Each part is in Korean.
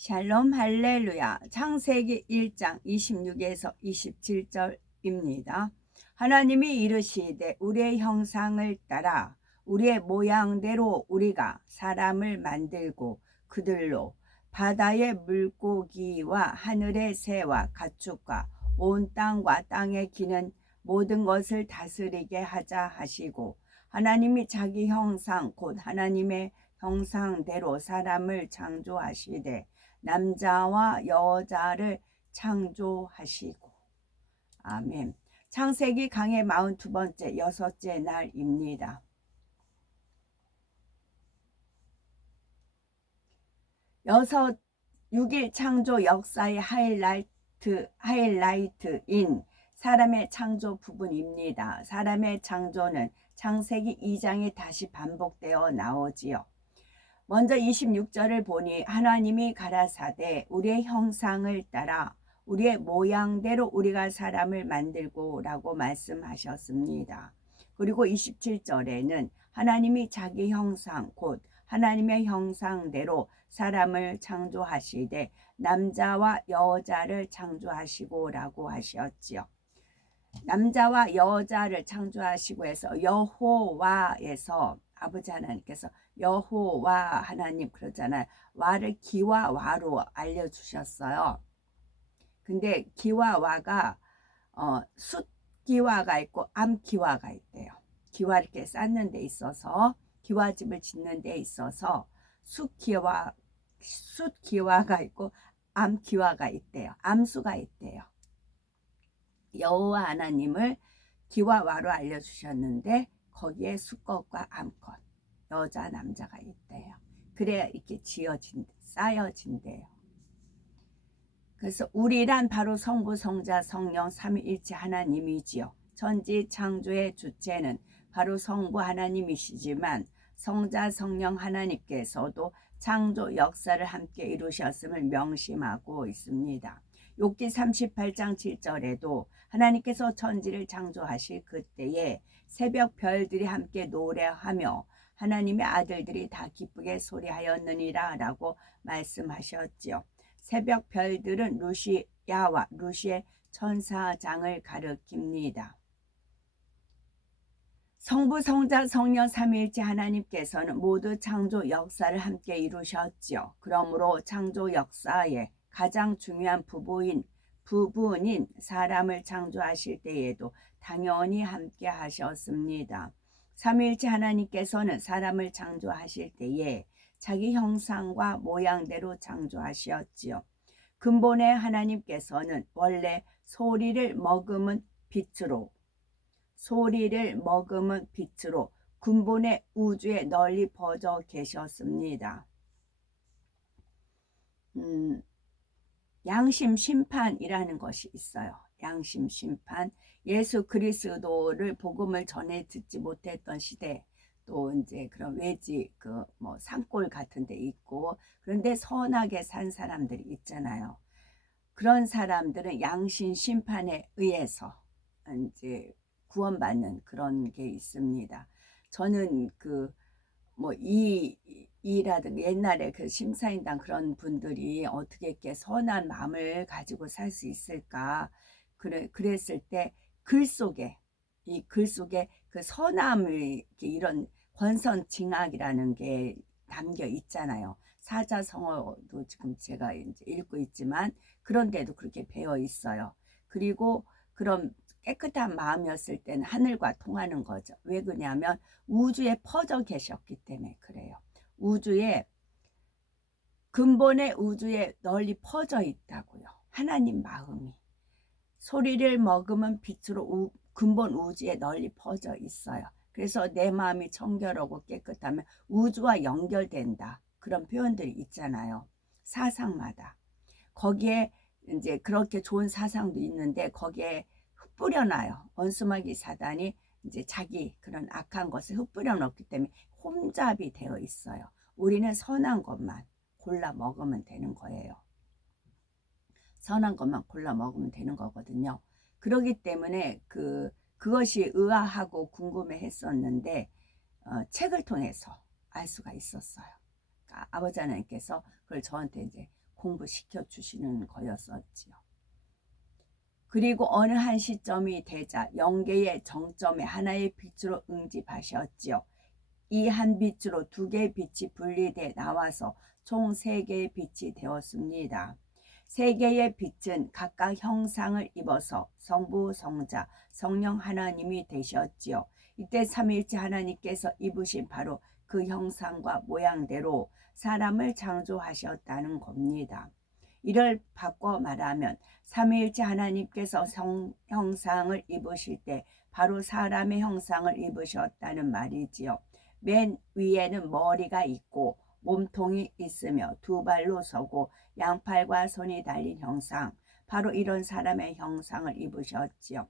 샬롬 할렐루야. 창세기 1장 26에서 27절입니다. 하나님이 이르시되 우리의 형상을 따라 우리의 모양대로 우리가 사람을 만들고 그들로 바다의 물고기와 하늘의 새와 가축과 온 땅과 땅에 기는 모든 것을 다스리게 하자 하시고, 하나님이 자기 형상 곧 하나님의 형상대로 사람을 창조하시되 남자와 여자를 창조하시고. 아멘. 창세기 강의 42번째 여섯째 날입니다. 6일 창조 역사의 하이라이트인 사람의 창조 부분입니다. 사람의 창조는 창세기 2장에 다시 반복되어 나오지요. 먼저 26절을 보니 하나님이 가라사대 우리의 형상을 따라 우리의 모양대로 우리가 사람을 만들고 라고 말씀하셨습니다. 그리고 27절에는 하나님이 자기 형상 곧 하나님의 형상대로 사람을 창조하시되 남자와 여자를 창조하시고 라고 하셨지요. 남자와 여자를 창조하시고 해서 여호와에서 아버지 하나님께서 여호와 하나님 그러잖아요. 와를 기와 와로 알려주셨어요. 근데 기와 와가 숫기와가 있고 암기와가 있대요. 기와 이렇게 쌓는 데 있어서 기와집을 짓는 데 있어서 숫기와가 있고 암기와가 있대요. 암수가 있대요. 여호와 하나님을 기와 와로 알려주셨는데 거기에 수컷과 암컷 여자 남자가 있대요. 그래야 이렇게 쌓여진대요. 그래서 우리란 바로 성부 성자 성령 삼위일체 하나님이지요. 천지 창조의 주체는 바로 성부 하나님이시지만 성자 성령 하나님께서도 창조 역사를 함께 이루셨음을 명심하고 있습니다. 욥기 38장 7절에도 하나님께서 천지를 창조하실 그때에 새벽 별들이 함께 노래하며 하나님의 아들들이 다 기쁘게 소리하였느니라 라고 말씀하셨지요. 새벽 별들은 루시야와 루시의 천사장을 가리킵니다. 성부 성자 성령 삼위일체 하나님께서는 모두 창조 역사를 함께 이루셨지요. 그러므로 창조 역사의 가장 중요한 부분인 사람을 창조하실 때에도 당연히 함께 하셨습니다. 삼위일체 하나님께서는 사람을 창조하실 때에 자기 형상과 모양대로 창조하셨지요. 근본의 하나님께서는 원래 소리를 머금은 빛으로 근본의 우주에 널리 퍼져 계셨습니다. 양심 심판이라는 것이 있어요. 양심 심판. 예수 그리스도를 복음을 전해 듣지 못했던 시대, 또 이제 그런 외지 산골 같은 데 있고, 그런데 선하게 산 사람들이 있잖아요. 그런 사람들은 양심 심판에 의해서 이제 구원받는 그런 게 있습니다. 저는 이라든가 옛날에 그 심사인단 그런 분들이 어떻게 이렇게 선한 마음을 가지고 살 수 있을까? 그랬을 때 글 속에 그 선함을 이런 권선징악이라는 게 담겨 있잖아요. 사자성어도 지금 제가 이제 읽고 있지만 그런데도 그렇게 배어 있어요. 그리고 그런 깨끗한 마음이었을 때는 하늘과 통하는 거죠. 왜 그러냐면 우주에 퍼져 계셨기 때문에 그래요. 근본의 우주에 널리 퍼져 있다고요. 하나님 마음이 소리를 머금은 빛으로 근본 우주에 널리 퍼져 있어요. 그래서 내 마음이 청결하고 깨끗하면 우주와 연결된다, 그런 표현들이 있잖아요. 사상마다 거기에 이제 그렇게 좋은 사상도 있는데 거기에 흩뿌려놔요. 원수마귀 사단이 이제 자기 그런 악한 것을 흩뿌려 놓기 때문에 혼잡이 되어 있어요. 우리는 선한 것만 골라 먹으면 되는 거예요. 선한 것만 골라 먹으면 되는 거거든요. 그렇기 때문에 그것이 의아하고 궁금해 했었는데 책을 통해서 알 수가 있었어요. 그러니까 아버지 하나님께서 그걸 저한테 이제 공부시켜 주시는 거였었지요. 그리고 어느 한 시점이 되자 영계의 정점에 하나의 빛으로 응집하셨지요. 이 한 빛으로 두 개의 빛이 분리돼 나와서 총 세 개의 빛이 되었습니다. 세 개의 빛은 각각 형상을 입어서 성부, 성자, 성령 하나님이 되셨지요. 이때 삼위일체 하나님께서 입으신 바로 그 형상과 모양대로 사람을 창조하셨다는 겁니다. 이를 바꿔 말하면 삼위일체 하나님께서 형상을 입으실 때 바로 사람의 형상을 입으셨다는 말이지요. 맨 위에는 머리가 있고 몸통이 있으며 두 발로 서고 양팔과 손이 달린 형상, 바로 이런 사람의 형상을 입으셨지요.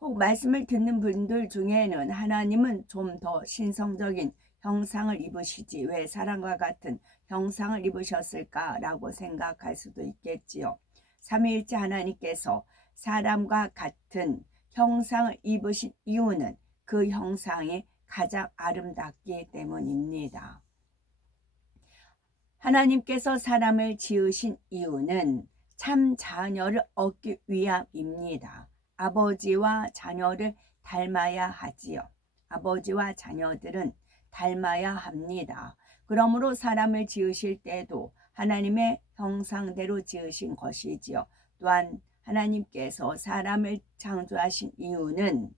혹 말씀을 듣는 분들 중에는 하나님은 좀 더 신성적인 형상을 입으시지 왜 사람과 같은 형상을 입으셨을까라고 생각할 수도 있겠지요. 삼위일체 하나님께서 사람과 같은 형상을 입으신 이유는 그 형상이 가장 아름답기 때문입니다. 하나님께서 사람을 지으신 이유는 참 자녀를 얻기 위함입니다. 아버지와 자녀를 닮아야 하지요. 아버지와 자녀들은 닮아야 합니다. 그러므로 사람을 지으실 때도 하나님의 형상대로 지으신 것이지요. 또한 하나님께서 사람을 창조하신 이유는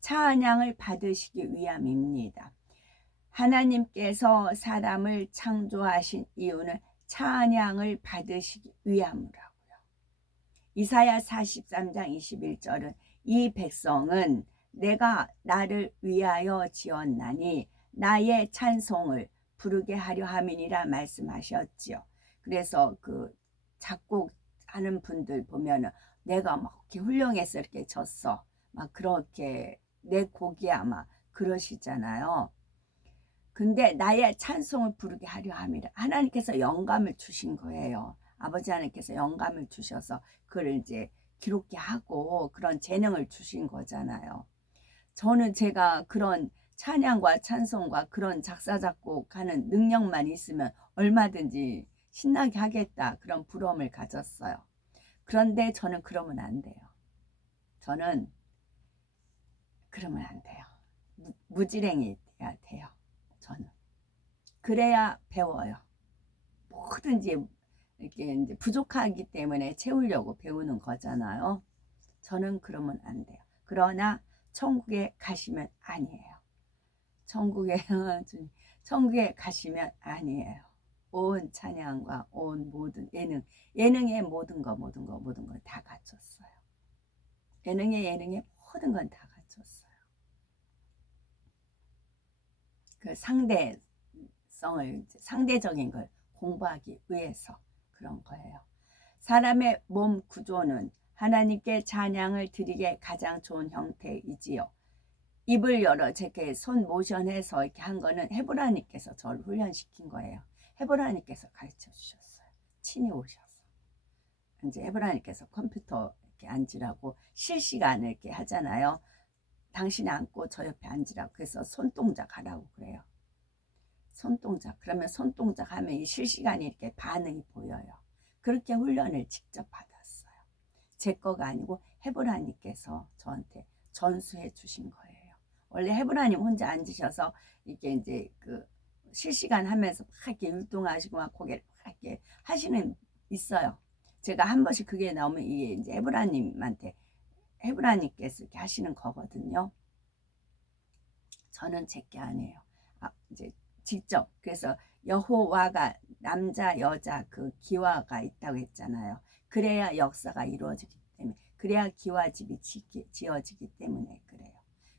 찬양을 받으시기 위함입니다. 하나님께서 사람을 창조하신 이유는 찬양을 받으시기 위함이라고요. 이사야 43장 21절은 이 백성은 내가 나를 위하여 지었나니 나의 찬송을 부르게 하려 함이니라 말씀하셨지요. 그래서 그 작곡하는 분들 보면은 내가 막 이렇게 훌륭해서 이렇게 졌어. 막 그렇게 내 곡이야 막 그러시잖아요. 근데 나의 찬송을 부르게 하려 함이라. 하나님께서 영감을 주신 거예요. 아버지 하나님께서 영감을 주셔서 그걸 이제 기록게 하고 그런 재능을 주신 거잖아요. 저는 제가 그런 찬양과 찬송과 그런 작사 작곡하는 능력만 있으면 얼마든지 신나게 하겠다 그런 부러움을 가졌어요. 그런데 저는 그러면 안 돼요. 저는 그러면 안 돼요. 무지랭이 돼야 돼요. 저는 그래야 배워요. 뭐든지 이렇게 이제 부족하기 때문에 채우려고 배우는 거잖아요. 저는 그러면 안 돼요. 그러나 천국에 가시면 아니에요. 천국에 가시면 아니에요. 온 찬양과 온 모든 예능의 모든 거 다 갖췄어요. 예능의 모든 건 다 갖췄어요. 그 상대적인 걸 공부하기 위해서 그런 거예요. 사람의 몸 구조는 하나님께 찬양을 드리기에 가장 좋은 형태이지요. 입을 열어 제게 손 모션해서 이렇게 한 거는 헤브라님께서 저를 훈련시킨 거예요. 헤브라님께서 가르쳐 주셨어요. 친히 오셔서. 이제 헤브라님께서 컴퓨터 이렇게 앉으라고 실시간을 이렇게 하잖아요. 당신이 앉고 저 옆에 앉으라고. 그래서 손동작 하라고 그래요. 손동작. 그러면 손동작 하면 이 실시간이 이렇게 반응이 보여요. 그렇게 훈련을 직접 받았어요. 제 거가 아니고 헤브라님께서 저한테 전수해 주신 거예요. 원래 헤브라님 혼자 앉으셔서 이렇게 이제 그 실시간 하면서 막 이렇게 율동하시고 막 고개를 막 이렇게 하시는 있어요. 제가 한 번씩 그게 나오면 이게 이제 헤브라님께서 이렇게 하시는 거거든요. 저는 제게 아니에요. 이제 직접. 그래서 여호와가 남자 여자 그 기와가 있다고 했잖아요. 그래야 역사가 이루어지기 때문에, 그래야 기와집이 지어지기 때문에 그래요.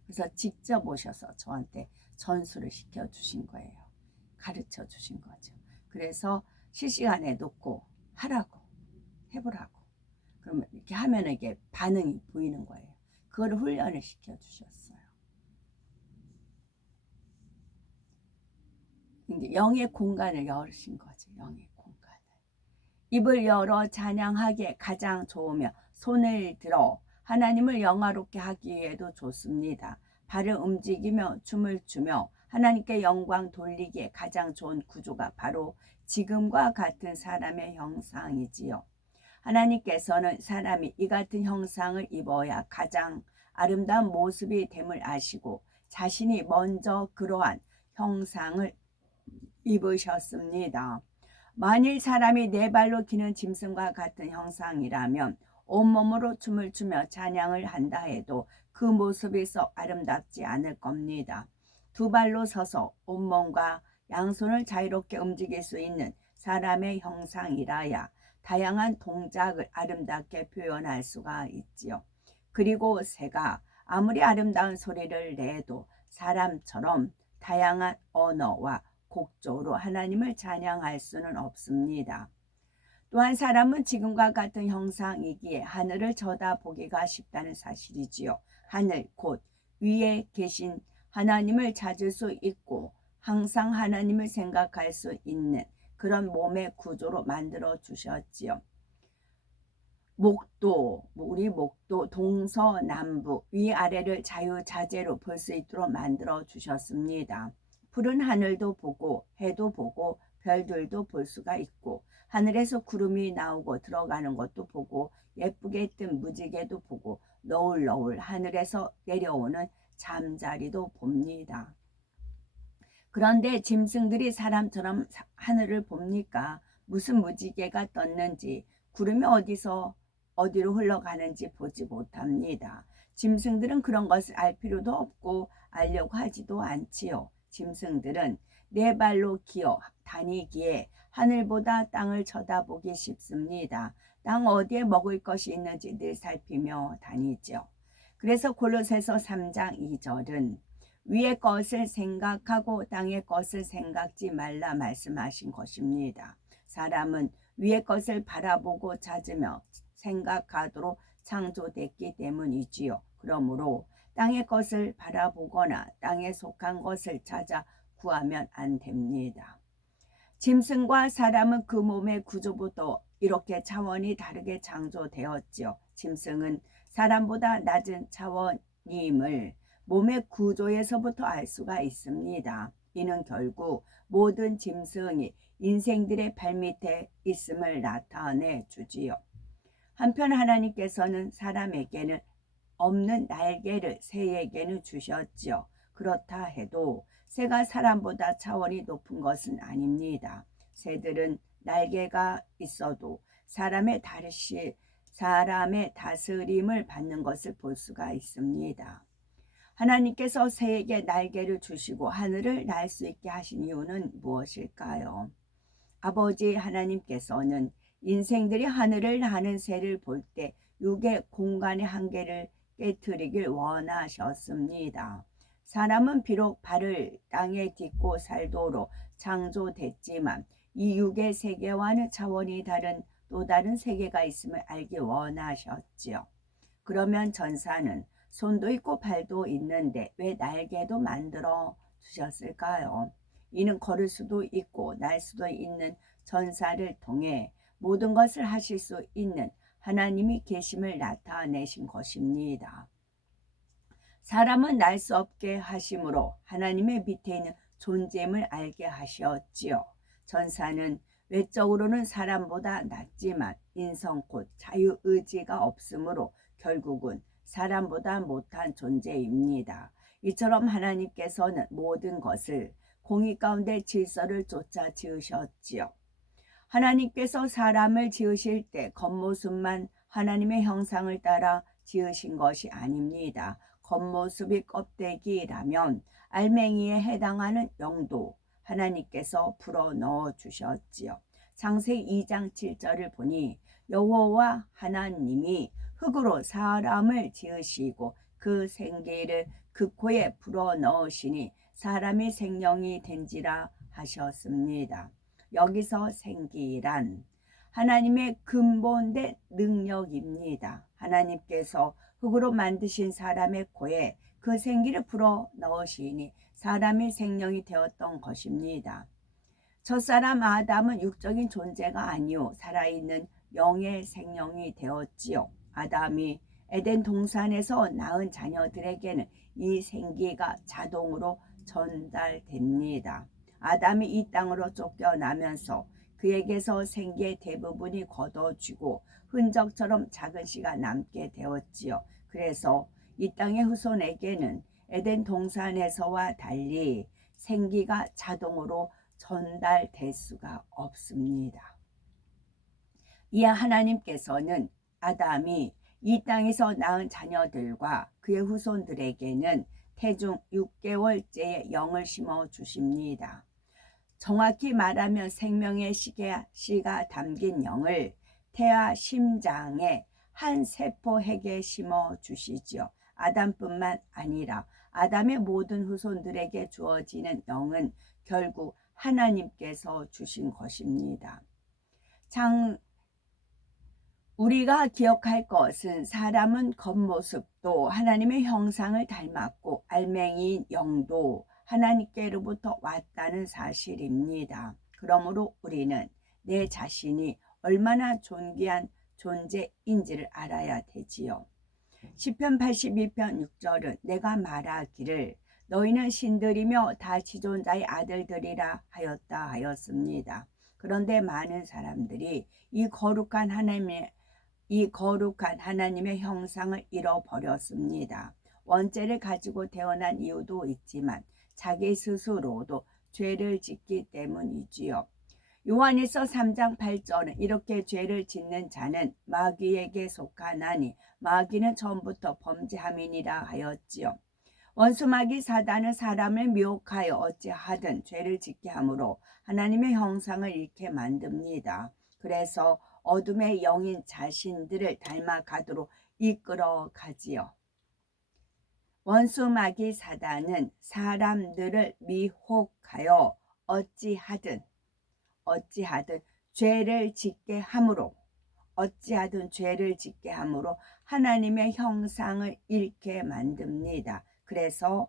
그래서 직접 오셔서 저한테 전수를 시켜주신 거예요. 가르쳐 주신 거죠. 그래서 실시간에 놓고 하라고, 해보라고. 그러면 이렇게 하면 이게 반응이 보이는 거예요. 그걸 훈련을 시켜주셨어요. 이제 영의 공간을 열으신 거죠. 영의 공간을. 입을 열어 찬양하기에 가장 좋으며 손을 들어 하나님을 영화롭게 하기 위해도 좋습니다. 발을 움직이며 춤을 추며 하나님께 영광 돌리기에 가장 좋은 구조가 바로 지금과 같은 사람의 형상이지요. 하나님께서는 사람이 이 같은 형상을 입어야 가장 아름다운 모습이 됨을 아시고 자신이 먼저 그러한 형상을 입으셨습니다. 만일 사람이 네 발로 기는 짐승과 같은 형상이라면 온몸으로 춤을 추며 찬양을 한다 해도 그 모습이 썩 아름답지 않을 겁니다. 두 발로 서서 온몸과 양손을 자유롭게 움직일 수 있는 사람의 형상이라야 다양한 동작을 아름답게 표현할 수가 있지요. 그리고 새가 아무리 아름다운 소리를 내도 사람처럼 다양한 언어와 곡조로 하나님을 찬양할 수는 없습니다. 또한 사람은 지금과 같은 형상이기에 하늘을 쳐다보기가 쉽다는 사실이지요. 하늘 곧 위에 계신 하나님을 찾을 수 있고 항상 하나님을 생각할 수 있는 그런 몸의 구조로 만들어 주셨지요. 우리 목도 동서남북 위아래를 자유자재로 볼 수 있도록 만들어 주셨습니다. 푸른 하늘도 보고 해도 보고 별들도 볼 수가 있고 하늘에서 구름이 나오고 들어가는 것도 보고 예쁘게 뜬 무지개도 보고 너울너울 하늘에서 내려오는 잠자리도 봅니다. 그런데 짐승들이 사람처럼 하늘을 봅니까? 무슨 무지개가 떴는지 구름이 어디로 흘러가는지 보지 못합니다. 짐승들은 그런 것을 알 필요도 없고 알려고 하지도 않지요. 짐승들은 네 발로 기어 다니기에 하늘보다 땅을 쳐다보기 쉽습니다. 땅 어디에 먹을 것이 있는지 늘 살피며 다니죠. 그래서 골로새서 3장 2절은 위의 것을 생각하고 땅의 것을 생각지 말라 말씀하신 것입니다. 사람은 위의 것을 바라보고 찾으며 생각하도록 창조됐기 때문이지요. 그러므로 땅의 것을 바라보거나 땅에 속한 것을 찾아 구하면 안 됩니다. 짐승과 사람은 그 몸의 구조부터 이렇게 차원이 다르게 창조되었지요. 짐승은 사람보다 낮은 차원임을 몸의 구조에서부터 알 수가 있습니다. 이는 결국 모든 짐승이 인생들의 발밑에 있음을 나타내 주지요. 한편 하나님께서는 사람에게는 없는 날개를 새에게는 주셨지요. 그렇다 해도 새가 사람보다 차원이 높은 것은 아닙니다. 새들은 날개가 있어도 사람의 다스림을 받는 것을 볼 수가 있습니다. 하나님께서 새에게 날개를 주시고 하늘을 날 수 있게 하신 이유는 무엇일까요? 아버지 하나님께서는 인생들이 하늘을 나는 새를 볼 때 육의 공간의 한계를 깨트리길 원하셨습니다. 사람은 비록 발을 땅에 딛고 살도록 창조됐지만 이 육의 세계와는 차원이 다른 또 다른 세계가 있음을 알기 원하셨지요. 그러면 전사는 손도 있고 발도 있는데 왜 날개도 만들어 주셨을까요? 이는 걸을 수도 있고 날 수도 있는 전사를 통해 모든 것을 하실 수 있는 하나님이 계심을 나타내신 것입니다. 사람은 날 수 없게 하심으로 하나님의 밑에 있는 존재임을 알게 하셨지요. 전사는 외적으로는 사람보다 낮지만 인성 곧 자유의지가 없으므로 결국은 사람보다 못한 존재입니다. 이처럼 하나님께서는 모든 것을 공의 가운데 질서를 쫓아 지으셨지요. 하나님께서 사람을 지으실 때 겉모습만 하나님의 형상을 따라 지으신 것이 아닙니다. 겉모습이 껍데기라면 알맹이에 해당하는 영도 하나님께서 불어넣어 주셨지요. 창세기 2장 7절을 보니 여호와 하나님이 흙으로 사람을 지으시고 그 생기를 그 코에 불어넣으시니 사람이 생명이 된지라 하셨습니다. 여기서 생기란 하나님의 근본된 능력입니다. 하나님께서 흙으로 만드신 사람의 코에 그 생기를 불어 넣으시니 사람이 생명이 되었던 것입니다. 첫사람 아담은 육적인 존재가 아니요 살아있는 영의 생명이 되었지요. 아담이 에덴 동산에서 낳은 자녀들에게는 이 생기가 자동으로 전달됩니다. 아담이 이 땅으로 쫓겨나면서 그에게서 생기의 대부분이 걷어지고 흔적처럼 작은 씨가 남게 되었지요. 그래서 이 땅의 후손에게는 에덴 동산에서와 달리 생기가 자동으로 전달될 수가 없습니다. 이에 하나님께서는 아담이 이 땅에서 낳은 자녀들과 그의 후손들에게는 태중 6개월째의 영을 심어 주십니다. 정확히 말하면 생명의 씨가 담긴 영을 태아 심장의 한 세포핵에 심어 주시지요. 아담뿐만 아니라 아담의 모든 후손들에게 주어지는 영은 결국 하나님께서 주신 것입니다. 우리가 기억할 것은 사람은 겉모습도 하나님의 형상을 닮았고 알맹이인 영도 하나님께로부터 왔다는 사실입니다. 그러므로 우리는 내 자신이 얼마나 존귀한 존재인지를 알아야 되지요. 시편 82편 6절은 내가 말하기를 너희는 신들이며 다 지존자의 아들들이라 하였다 하였습니다. 그런데 많은 사람들이 이 거룩한 하나님의 형상을 잃어버렸습니다. 원죄를 가지고 태어난 이유도 있지만 자기 스스로도 죄를 짓기 때문이지요. 요한일서 3장 8절은 이렇게 죄를 짓는 자는 마귀에게 속하나니 마귀는 처음부터 범죄함이니라 하였지요. 원수마귀 사단은 사람을 미혹하여 어찌하든 죄를 짓게 하므로 하나님의 형상을 잃게 만듭니다. 그래서 어둠의 영인 자신들을 닮아가도록 이끌어 가지요. 원수마귀 사단은 사람들을 미혹하여 어찌하든 죄를 짓게 함으로 하나님의 형상을 잃게 만듭니다. 그래서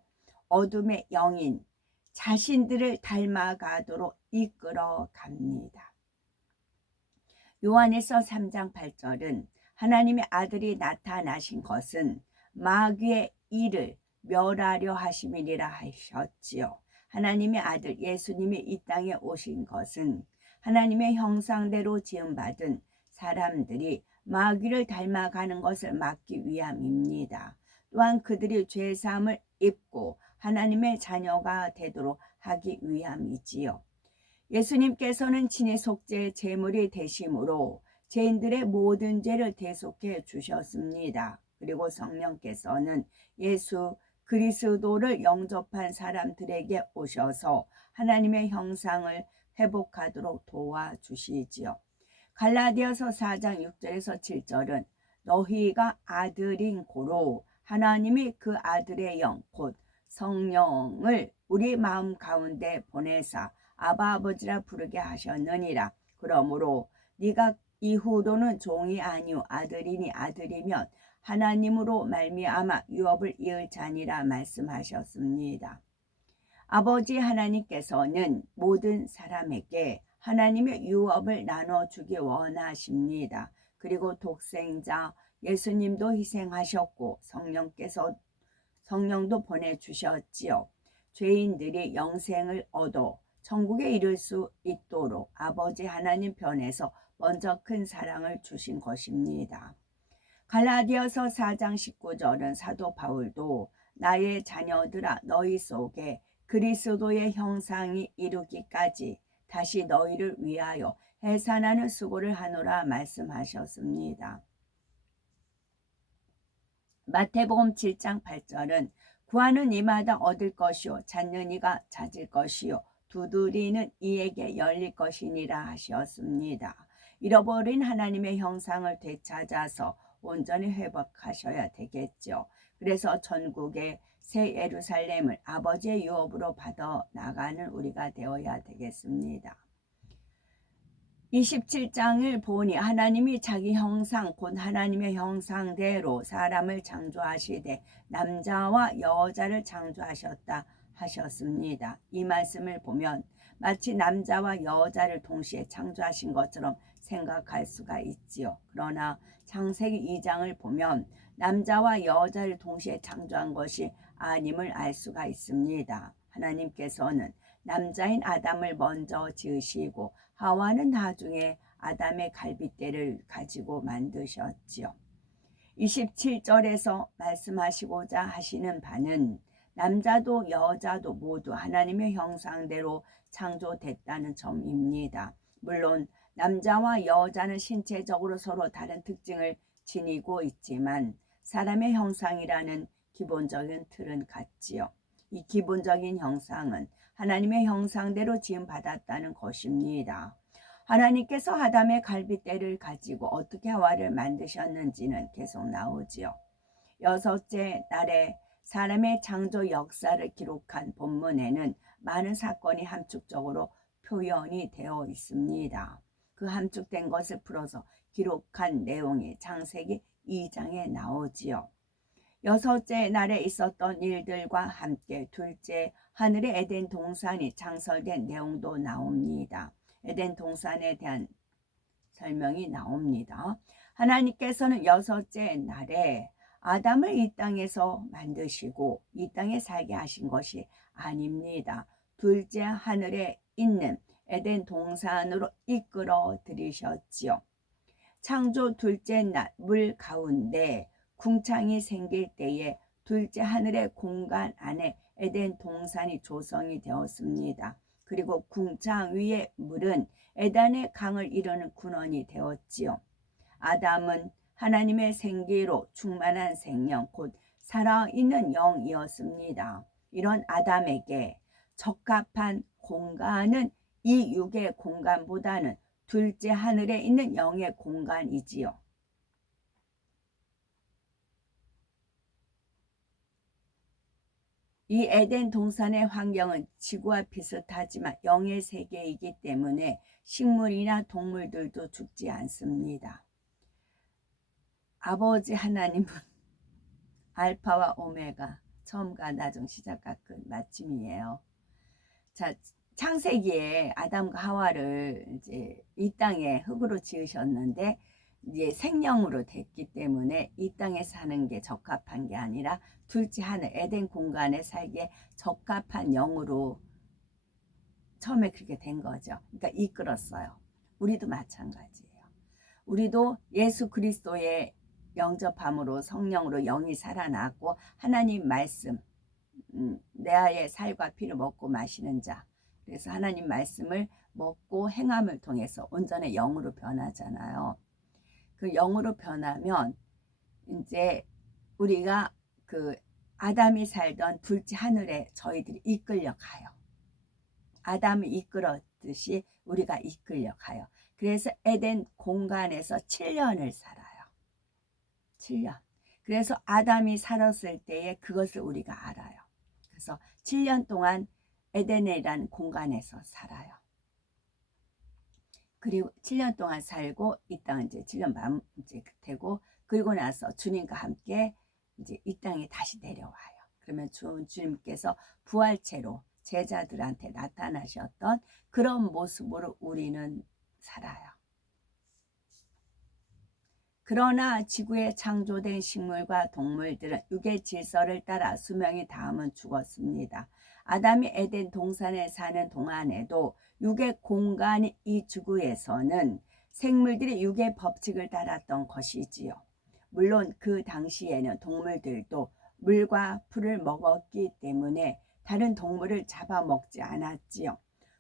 어둠의 영인 자신들을 닮아가도록 이끌어 갑니다. 요한일서 3장 8절은 하나님의 아들이 나타나신 것은 마귀의 일을 멸하려 하심이니라 하셨지요. 하나님의 아들 예수님이 이 땅에 오신 것은 하나님의 형상대로 지음받은 사람들이 마귀를 닮아가는 것을 막기 위함입니다. 또한 그들이 죄사함을 입고 하나님의 자녀가 되도록 하기 위함이지요. 예수님께서는 친히 속죄의 제물이 되심으로 죄인들의 모든 죄를 대속해 주셨습니다. 그리고 성령께서는 예수 그리스도를 영접한 사람들에게 오셔서 하나님의 형상을 회복하도록 도와주시지요. 갈라디아서 4장 6절에서 7절은 너희가 아들인 고로 하나님이 그 아들의 영 곧 성령을 우리 마음 가운데 보내사 아바 아버지라 부르게 하셨느니라. 그러므로 네가 이후로는 종이 아니오 아들이니 아들이면 하나님으로 말미암아 유업을 이을 자니라 말씀하셨습니다. 아버지 하나님께서는 모든 사람에게 하나님의 유업을 나눠주기 원하십니다. 그리고 독생자 예수님도 희생하셨고 성령도 보내주셨지요. 죄인들이 영생을 얻어 천국에 이를 수 있도록 아버지 하나님 편에서 먼저 큰 사랑을 주신 것입니다. 갈라디아서 4장 19절은 사도 바울도 나의 자녀들아 너희 속에 그리스도의 형상이 이루기까지 다시 너희를 위하여 해산하는 수고를 하노라 말씀하셨습니다. 마태복음 7장 8절은 구하는 이마다 얻을 것이요 찾는 이가 찾을 것이요 두드리는 이에게 열릴 것이니라 하셨습니다. 잃어버린 하나님의 형상을 되찾아서 온전히 회복하셔야 되겠죠. 그래서 전국의 새 예루살렘을 아버지의 유업으로 받아 나가는 우리가 되어야 되겠습니다. 27장을 보니 하나님이 자기 형상 곧 하나님의 형상대로 사람을 창조하시되 남자와 여자를 창조하셨다 하셨습니다. 이 말씀을 보면 마치 남자와 여자를 동시에 창조하신 것처럼 생각할 수가 있지요. 그러나 창세기 2장을 보면 남자와 여자를 동시에 창조한 것이 아님을 알 수가 있습니다. 하나님께서는 남자인 아담을 먼저 지으시고 하와는 나중에 아담의 갈빗대를 가지고 만드셨지요. 27절에서 말씀하시고자 하시는 바는 남자도 여자도 모두 하나님의 형상대로 창조됐다는 점입니다. 물론 남자와 여자는 신체적으로 서로 다른 특징을 지니고 있지만 사람의 형상이라는 기본적인 틀은 같지요. 이 기본적인 형상은 하나님의 형상대로 지음받았다는 것입니다. 하나님께서 아담의 갈빗대를 가지고 어떻게 하와를 만드셨는지는 계속 나오지요. 6째 날에 사람의 창조 역사를 기록한 본문에는 많은 사건이 함축적으로 표현이 되어 있습니다. 그 함축된 것을 풀어서 기록한 내용이 창세기 2장에 나오지요. 6째 날에 있었던 일들과 함께 둘째 하늘의 에덴 동산이 창설된 내용도 나옵니다. 에덴 동산에 대한 설명이 나옵니다. 하나님께서는 6째 날에 아담을 이 땅에서 만드시고 이 땅에 살게 하신 것이 아닙니다. 둘째 하늘에 있는 에덴 동산으로 이끌어 들이셨지요. 창조 둘째 날 물 가운데 궁창이 생길 때에 둘째 하늘의 공간 안에 에덴 동산이 조성이 되었습니다. 그리고 궁창 위의 물은 에덴의 강을 이루는 군원이 되었지요. 아담은 하나님의 생기로 충만한 생명, 곧 살아있는 영이었습니다. 이런 아담에게 적합한 공간은 이 육의 공간보다는 둘째 하늘에 있는 영의 공간이지요. 이 에덴 동산의 환경은 지구와 비슷하지만 영의 세계이기 때문에 식물이나 동물들도 죽지 않습니다. 아버지 하나님은 알파와 오메가, 처음과 나중, 시작과 끝, 마침이에요. 자, 창세기에 아담과 하와를 이제 이 땅에 흙으로 지으셨는데 이제 생명으로 됐기 때문에 이 땅에 사는 게 적합한 게 아니라 둘째 하늘 에덴 공간에 살기에 적합한 영으로 처음에 그렇게 된 거죠. 그러니까 이끌었어요. 우리도 마찬가지예요. 우리도 예수 그리스도의 영접함으로 성령으로 영이 살아났고 하나님 말씀, 내 아의 살과 피를 먹고 마시는 자, 그래서 하나님 말씀을 먹고 행함을 통해서 온전히 영으로 변하잖아요. 그 영으로 변하면 이제 우리가 그 아담이 살던 둘째 하늘에 저희들이 이끌려 가요. 아담이 이끌었듯이 우리가 이끌려 가요. 그래서 에덴 공간에서 7년을 살아요. 7년. 그래서 아담이 살았을 때에 그것을 우리가 알아요. 그래서 7년 동안 에덴이라는 공간에서 살아요. 그리고 7년 동안 살고 이 땅은 이제 7년 반 이제 되고 그리고 나서 주님과 함께 이제 이 땅에 다시 내려와요. 그러면 주님께서 부활체로 제자들한테 나타나셨던 그런 모습으로 우리는 살아요. 그러나 지구에 창조된 식물과 동물들은 육의 질서를 따라 수명이 닿으면 죽었습니다. 아담이 에덴 동산에 사는 동안에도 육의 공간이 이 지구에서는 생물들이 육의 법칙을 따랐던 것이지요. 물론 그 당시에는 동물들도 물과 풀을 먹었기 때문에 다른 동물을 잡아먹지 않았지요.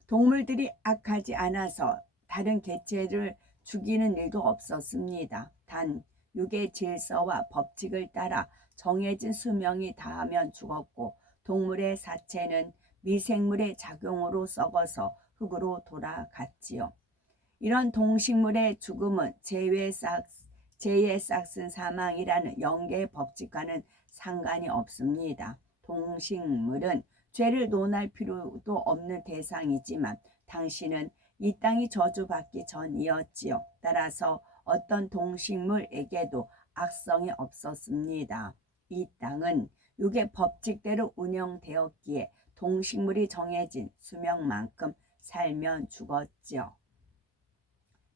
동물들이 악하지 않아서 다른 개체를 죽이는 일도 없었습니다. 단 육의 질서와 법칙을 따라 정해진 수명이 닿으면 죽었고 동물의 사체는 미생물의 작용으로 썩어서 흙으로 돌아갔지요. 이런 동식물의 죽음은 죄의 싹슨 사망이라는 영계의 법칙과는 상관이 없습니다. 동식물은 죄를 논할 필요도 없는 대상이지만 당신은 이 땅이 저주받기 전이었지요. 따라서 어떤 동식물에게도 악성이 없었습니다. 이 땅은 육의 법칙대로 운영되었기에 동식물이 정해진 수명만큼 살면 죽었지요.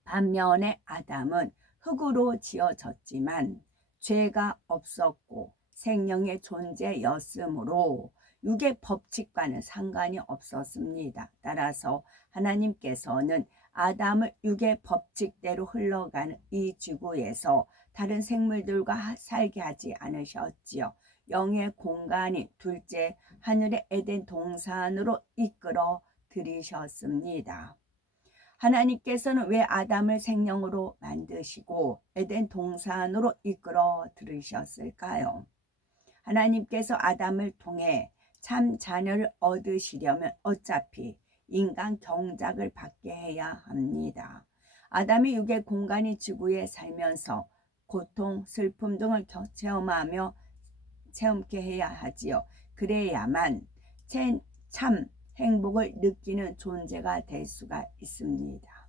반면에 아담은 흙으로 지어졌지만 죄가 없었고 생명의 존재였으므로 육의 법칙과는 상관이 없었습니다. 따라서 하나님께서는 아담을 육의 법칙대로 흘러가는 이 지구에서 다른 생물들과 살게 하지 않으셨지요. 영의 공간이 둘째 하늘의 에덴 동산으로 이끌어 들이셨습니다. 하나님께서는 왜 아담을 생명으로 만드시고 에덴 동산으로 이끌어 들이셨을까요? 하나님께서 아담을 통해 참 자녀를 얻으시려면 어차피 인간 경작을 받게 해야 합니다. 아담이 육의 공간이 지구에 살면서 고통, 슬픔 등을 체험게 해야 하지요. 그래야만 참 행복을 느끼는 존재가 될 수가 있습니다.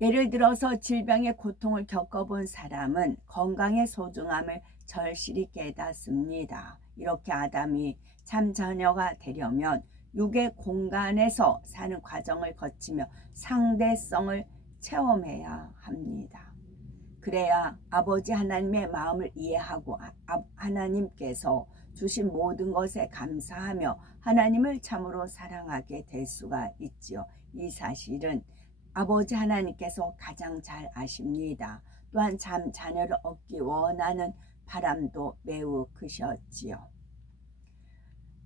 예를 들어서 질병의 고통을 겪어본 사람은 건강의 소중함을 절실히 깨닫습니다. 이렇게 아담이 참 자녀가 되려면 육의 공간에서 사는 과정을 거치며 상대성을 체험해야 합니다. 그래야 아버지 하나님의 마음을 이해하고 하나님께서 주신 모든 것에 감사하며 하나님을 참으로 사랑하게 될 수가 있지요. 이 사실은 아버지 하나님께서 가장 잘 아십니다. 또한 참 자녀를 얻기 원하는 바람도 매우 크셨지요.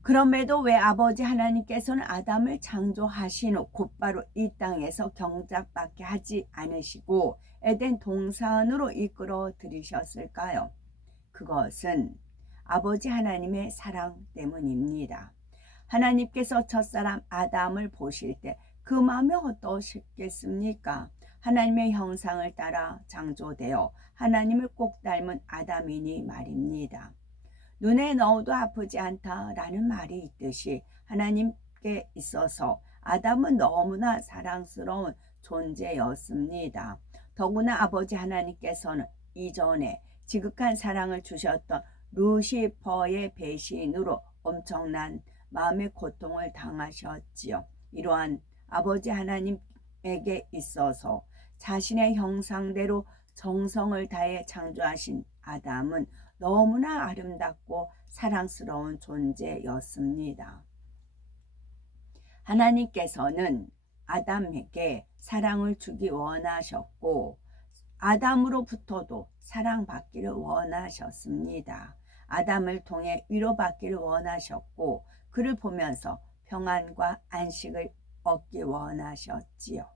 그럼에도 왜 아버지 하나님께서는 아담을 창조하신 후 곧바로 이 땅에서 경작받게 하지 않으시고 에덴 동산으로 이끌어 들이셨을까요? 그것은 아버지 하나님의 사랑 때문입니다. 하나님께서 첫사람 아담을 보실 때 그 마음이 어떠셨겠습니까? 하나님의 형상을 따라 창조되어 하나님을 꼭 닮은 아담이니 말입니다. 눈에 넣어도 아프지 않다라는 말이 있듯이 하나님께 있어서 아담은 너무나 사랑스러운 존재였습니다. 더구나 아버지 하나님께서는 이전에 지극한 사랑을 주셨던 루시퍼의 배신으로 엄청난 마음의 고통을 당하셨지요. 이러한 아버지 하나님에게 있어서 자신의 형상대로 정성을 다해 창조하신 아담은 너무나 아름답고 사랑스러운 존재였습니다. 하나님께서는 아담에게 사랑을 주기 원하셨고 아담으로부터도 사랑받기를 원하셨습니다. 아담을 통해 위로받기를 원하셨고 그를 보면서 평안과 안식을 얻기 원하셨지요.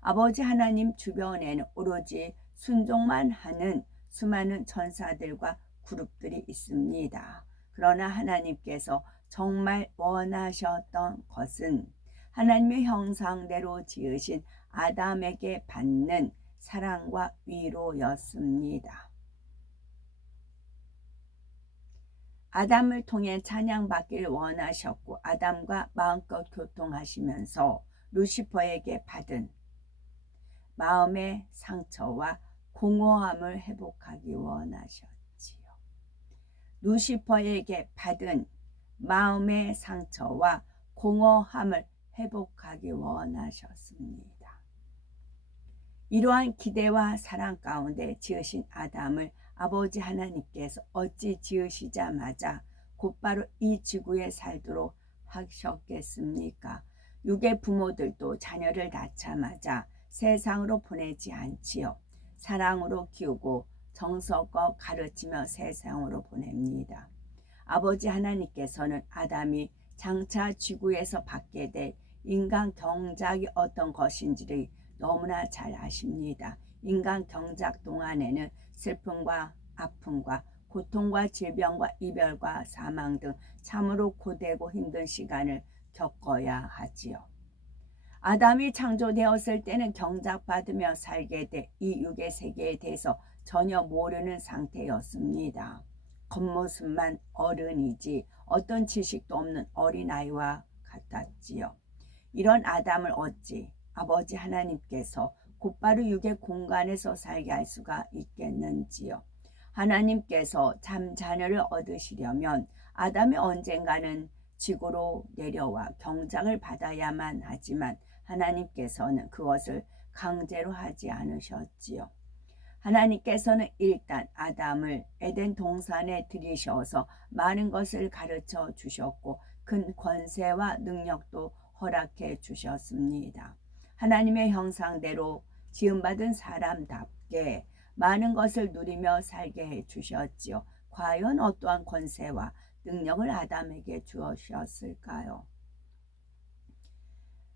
아버지 하나님 주변에는 오로지 순종만 하는 수많은 천사들과 그룹들이 있습니다. 그러나 하나님께서 정말 원하셨던 것은 하나님의 형상대로 지으신 아담에게 받는 사랑과 위로였습니다. 아담을 통해 찬양받기를 원하셨고 아담과 마음껏 교통하시면서 루시퍼에게 받은 마음의 상처와 공허함을 회복하기 원하셨지요. 루시퍼에게 받은 마음의 상처와 공허함을 회복하기 원하셨습니다. 이러한 기대와 사랑 가운데 지으신 아담을 아버지 하나님께서 어찌 지으시자마자 곧바로 이 지구에 살도록 하셨겠습니까? 육의 부모들도 자녀를 낳자마자 세상으로 보내지 않지요. 사랑으로 키우고 정성껏 가르치며 세상으로 보냅니다. 아버지 하나님께서는 아담이 장차 지구에서 받게 될 인간 경작이 어떤 것인지를 너무나 잘 아십니다. 인간 경작 동안에는 슬픔과 아픔과 고통과 질병과 이별과 사망 등 참으로 고되고 힘든 시간을 겪어야 하지요. 아담이 창조되었을 때는 경작받으며 살게 될 이 육의 세계에 대해서 전혀 모르는 상태였습니다. 겉모습만 어른이지 어떤 지식도 없는 어린아이와 같았지요. 이런 아담을 어찌 아버지 하나님께서 곧바로 육의 공간에서 살게 할 수가 있겠는지요. 하나님께서 참 자녀를 얻으시려면 아담이 언젠가는 지구로 내려와 경작을 받아야만 하지만 하나님께서는 그것을 강제로 하지 않으셨지요. 하나님께서는 일단 아담을 에덴 동산에 들이셔서 많은 것을 가르쳐 주셨고 큰 권세와 능력도 허락해 주셨습니다. 하나님의 형상대로 지음받은 사람답게 많은 것을 누리며 살게 해 주셨지요. 과연 어떠한 권세와 능력을 아담에게 주셨을까요?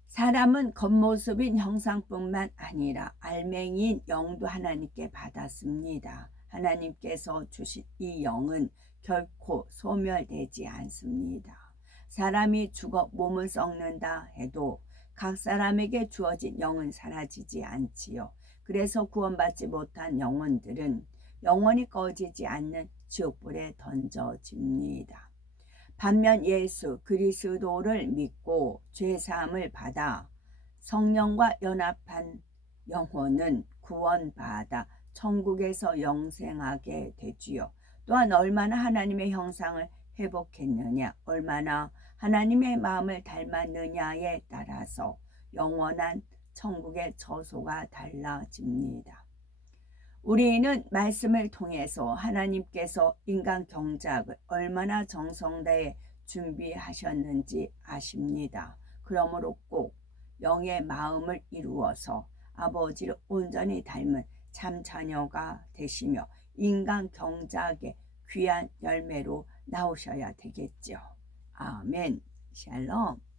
사람은 겉모습인 형상뿐만 아니라 알맹이인 영도 하나님께 받았습니다. 하나님께서 주신 이 영은 결코 소멸되지 않습니다. 사람이 죽어 몸을 썩는다 해도 각 사람에게 주어진 영은 사라지지 않지요. 그래서 구원받지 못한 영혼들은 영원히 꺼지지 않는 지옥불에 던져집니다. 반면 예수 그리스도를 믿고 죄사함을 받아 성령과 연합한 영혼은 구원받아 천국에서 영생하게 되지요. 또한 얼마나 하나님의 형상을 회복했느냐, 얼마나 하나님의 마음을 닮았느냐에 따라서 영원한 천국의 처소가 달라집니다. 우리는 말씀을 통해서 하나님께서 인간 경작을 얼마나 정성다해 준비하셨는지 아십니다. 그러므로 꼭 영의 마음을 이루어서 아버지를 온전히 닮은 참 자녀가 되시며 인간 경작의 귀한 열매로 나오셔야 되겠죠. 아멘. 샬롬.